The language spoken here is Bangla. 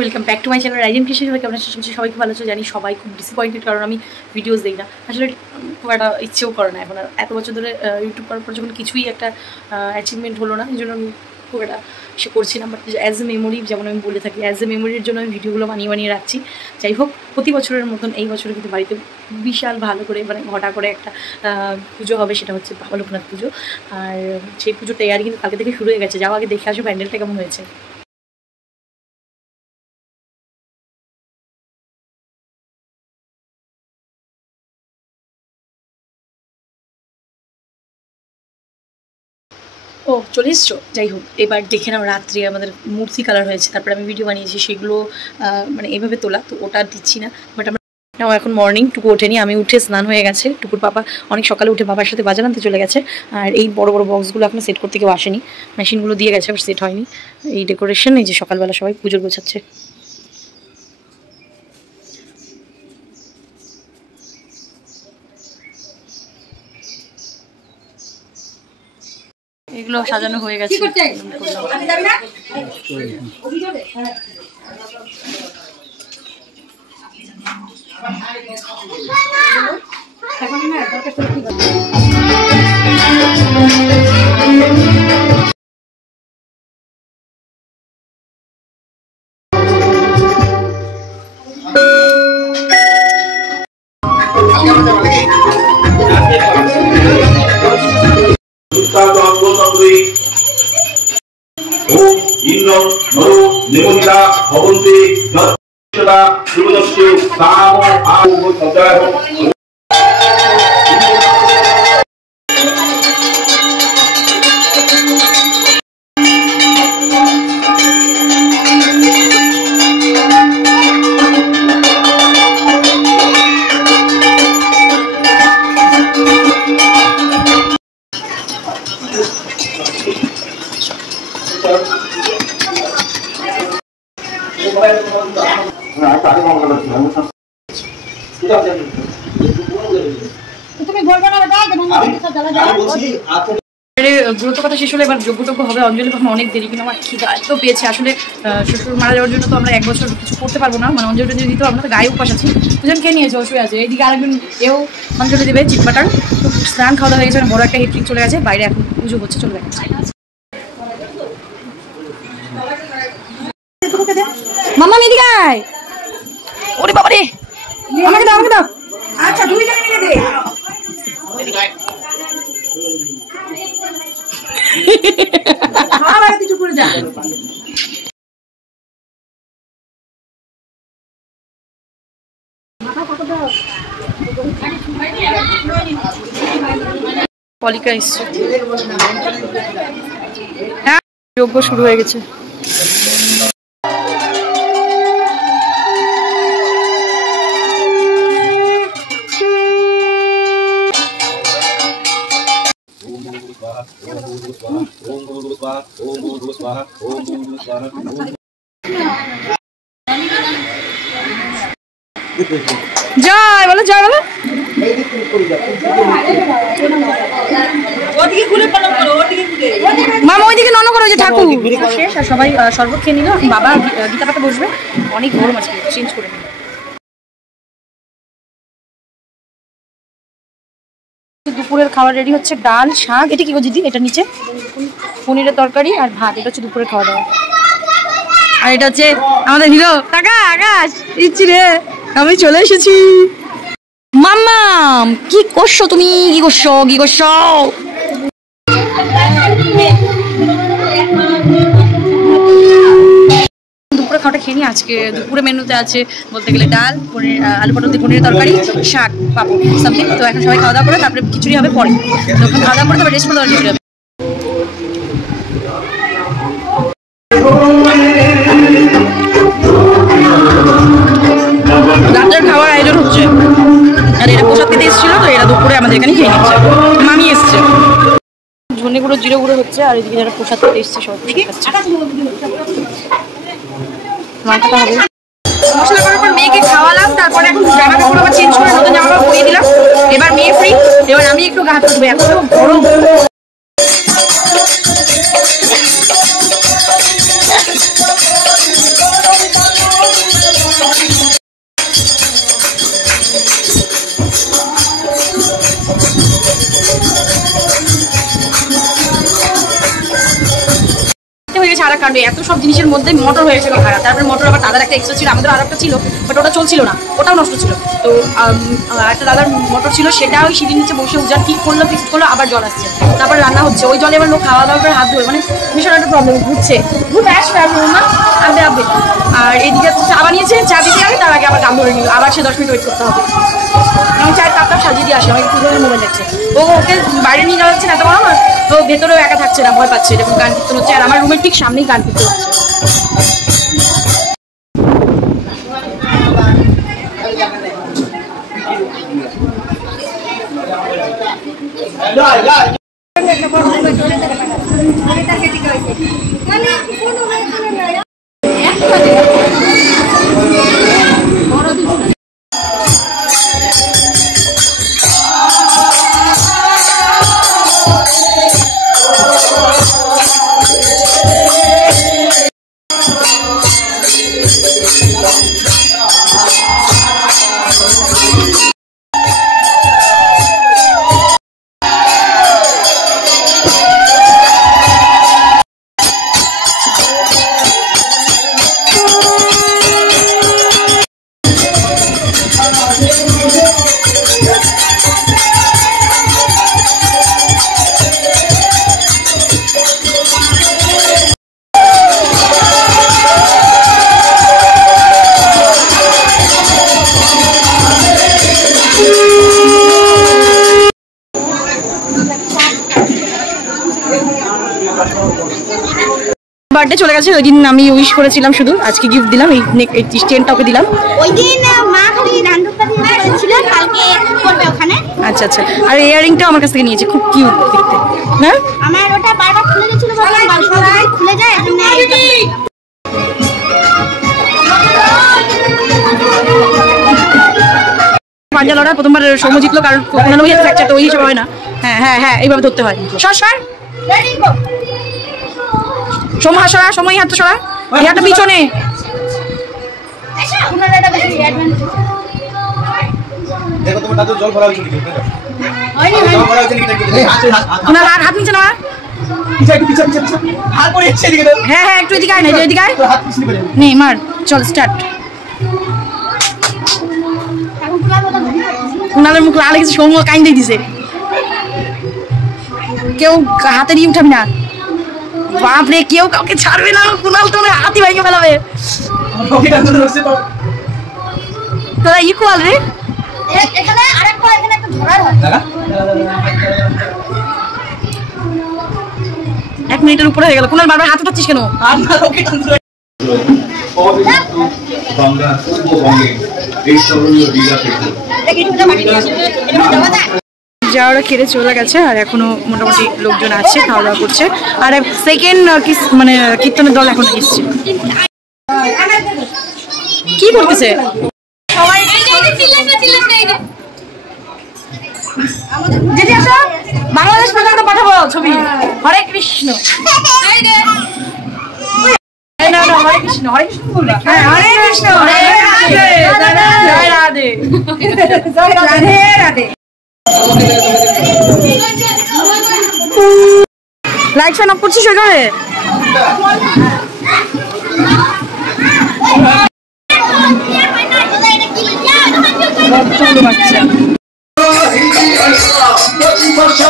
Welcome back to my channel rising কৃষি। কেমন আছো? সবাই খুব ভালো আছো জানি। সবাই খুব ডিসঅ্যাপয়েন্টেড কারণ আমি ভিডিওস দিই না, আসলে খুব একটা ইচ্ছেও করে না। এখন আর এত বছর ধরে ইউটিউব করার পর যখন কিছুই একটা অ্যাচিভমেন্ট হলো না, এই জন্য আমি খুব একটা সে করছিলাম। বাট অ্যাজ এ মেমোরি, যেমন আমি বলে থাকি, অ্যাজ এ মেমোরির জন্য আমি ভিডিওগুলো বানিয়ে রাখছি। যাই হোক, প্রতি বছরের মতন এই বছরে কিন্তু বাড়িতে বিশাল ভালো করে মানে ঘটা করে একটা পুজো হবে, সেটা হচ্ছে বাবা লোকনাথ পুজো। আর সেই পুজোর তৈরি কিন্তু কালকে থেকে শুরু হয়ে গেছে। যাও আগে দেখে আসো প্যান্ডেলটা কেমন হয়েছে। ও চলে এসছো? যাই হোক, এবার দেখে নাও রাত্রে আমাদের মূর্তি কালার হয়েছে, তারপরে আমি ভিডিও বানিয়েছি, সেগুলো মানে এইভাবে তোলা, তো ওটা দিচ্ছি না। বাট আমরা এখন মর্নিং টুকু ওঠেনি, আমি উঠে স্নান হয়ে গেছে। টুকুর পাপা অনেক সকালে উঠে বাবার সাথে বাজার আনতে চলে গেছে। আর এই বড় বড় বক্সগুলো এখনো সেট করতে কেউ আসেনি, মেশিনগুলো দিয়ে গেছে, আবার সেট হয়নি। এই ডেকোরেশন, এই যে সকালবেলা সবাই পুজোর গোছাচ্ছে। এগুলো সাজানো হয়ে গেছে। ओम इंद्रं नरो निमोदिता भवन्ति सदा सुरदस्यु कामो आगो सदाय ব্রত কথা শেষ হলে এবার যজ্ঞটজ্ঞ হবে। অঞ্জলি তখন অনেক দেরি, কিন্তু আমার খিদা এত পেয়েছে। আসলে শ্বশুর মারা যাওয়ার জন্য তো আমরা এক বছর কিছু করতে পারবো না, মানে অঞ্জলি যদি দিতে আমরা তো গায়ে উপাস আছি। দুজন খেয়ে নিয়েছে, অসুবিধা আছে। এইদিকে আরেকজন এও অঞ্জলি দেবে, চিটপাটার। তো স্নান খাওয়া দাওয়া হয়ে গেছে, বড় একটা হিট্রিক চলে গেছে, বাইরে এখন পুজো হচ্ছে, চলে গেছে। মামা এদিকে আয়। ওরে বাবা রে, আমাকে দাও, আমাকে দাও। আচ্ছা দুইজন মিলে দে। আবার কিছু করে যা। পলিকা এসছে। হ্যাঁ, যজ্ঞ শুরু হয়ে গেছে। জয় বলো, জয় বলো। মামা ওইদিকে নন করো, যে ঠাকুর শেষ আর সবাই শরবত খেয়ে নিল। বাবা গীতা পাতে বসবে, অনেক গরম আছে, চেঞ্জ করে নিল। দুপুরের খাবার রেডি হচ্ছে, ডাল, শাক। এটা কি গো দিদি? এটা নিচে পনিরের তরকারি আর ভাত। এটা হচ্ছে দুপুরের খাওয়া দাওয়া। আর এটা হচ্ছে আমাদের হিরো টাকা আকাশ। ইচ্ছি রে, আমি চলে এসেছি। মাম্মাম কি করছো তুমি? কি করছো? কি করছো? দুপুরে খাওয়াটা খেয়ে নি। আজকে দুপুরে মেনুতে আছে বলতে গেলে ডাল, পনির, আলু পটল দিয়ে পনিরের তরকারি, শাক, পাপড় সামথিং। তো এখন সবাই খাওয়া দাওয়া করে তারপরে খিচুড়ি হবে পরে। তো এখন খাওয়া দাওয়া করে তারপরে রেস্ট করে দেওয়ার খিচুড়ি হবে। রাতের খাওয়ার আয়োজন হচ্ছে, আর এরা প্রসাদ খেতে এসেছিল, তো এরা দুপুরে আমাদের এখানে খেয়ে নিচ্ছে। মামি এসছে, ধনে গুঁড়ো জিরে গুঁড়ো হচ্ছে, আর এদিকে যারা প্রসাদ খেতে এসছে সবাই মাথাটা হবে। মশলা করার পর মেয়েকে খাওয়ালাম, তারপরে এখন জামা কাপড় আবার চেঞ্জ করে নতুন জামা কাপড় পরিয়ে দিলাম। এবার মেয়ে ফ্রি, এবার আমি একটু গা হাত ধুবো, এত গরম। হয়েছে আর কারণে এত সব জিনিসের মধ্যে মোটর হয়েছে খারাপ। তারপরে মোটর আবার দাদার একটা এক্সট্রা ছিল, আমাদের আর একটা ছিল বাট ওটা চলছিল না, ওটাও নষ্ট ছিল। তো একটা দাদার মোটর ছিল, সেটা ওই সিঁড়ির নিচে বসে উজার ঠিক করলো, ফিক্স করলো, আবার জল আসছে, তারপরে রান্না হচ্ছে, ওই জলে এবার লোক খাওয়া দাওয়ার পরে হাত ধোয়, মানে ভীষণ একটা প্রবলেম ঘুরছে না আনতে আনবে। আর এদিকে চা বানিয়েছে, চা দিতে হবে, তার আগে আবার গান ধরে নিল, আবার সে 10 মিনিট ওয়েট করতে হবে। আমি চায়ের কাপটা সাজিয়ে দিয়ে আসি, আমাকে কী ধরনের মোবাইল দেখছে, ওকে বাইরে নিয়ে যাওয়া হচ্ছে না, এত বড় না, তো ভেতরেও একা থাকছে না, ভয় পাচ্ছে, এরকম গান কীর্তন হচ্ছে, আর আমার রুমের ঠিক সামনেই গান কীর্তন হচ্ছে। বার্থডে চলে গেছে, ওই দিন আমি উইশ করেছিলাম, শুধু আজকে গিফট দিলাম, এই চেনটা ওকে দিলাম। ওই দিন মা খালি রান্ডুটা দিয়েছিল, কালকে করবে ওখানে। আচ্ছা আচ্ছা, আর ইয়ারিংটাও আমার কাছ থেকে নিয়েছে, খুব কিউট দেখতে। হ্যাঁ আমার ওটা বারবার খুলে গেছিল, ভাবলাম বারবার খুলে যায়, এজন্য পাঞ্জা লড়া প্রথমবার সৌম্য জিতলো, কারণ 99 ফ্র্যাকচার তো ওই হিসেবে হয় না। হ্যাঁ হ্যাঁ হ্যাঁ, এইভাবে ধরতে হয়। সর সৌম্য, সরা সময়, হাত সরা, ইয়াটা পিছনে। হাত নিচে না, হ্যাঁ হ্যাঁ একটু এদিকে আয়, না এদিকে আয়, নেই মার, চল স্টার্ট। কুনালের মুখ লাল গেছে, সৌম্য কাইন দিয়ে দিছে, কেউ হাতে নিয়ে উঠাবি না, বাপরে কেউ কাউকে ছাড়বে না, কুনাল তো হাতি ভাইকে ফেলাবে। তোরা ইকুয়াল রে, এখানে আরেকটা, এখানে একটা ধরার হয়। 1 মিনিটের উপরে হয়ে গেল, কুনাল বারবার হাত উঠাচ্ছিস কেন? যাওয়ারা কেড়ে চলে গেছে, আর এখনো মোটামুটি লোকজন আছে, খাওয়া দাওয়া করছে, আর সেকেন্ড মানে কীর্তনের দল এখন এসছে। কি করতেছে সবাই? দিদি আসো, বাংলাদেশ পর্যন্ত পাঠাবো ছবি। হরে কৃষ্ণ, হরে কৃষ্ণ, হরে কৃষ্ণ, হরে কৃষ্ণ, জয় Radhe, Radhe Radhe. Light fan off করছিস ওই ঘরে? বাচ্চা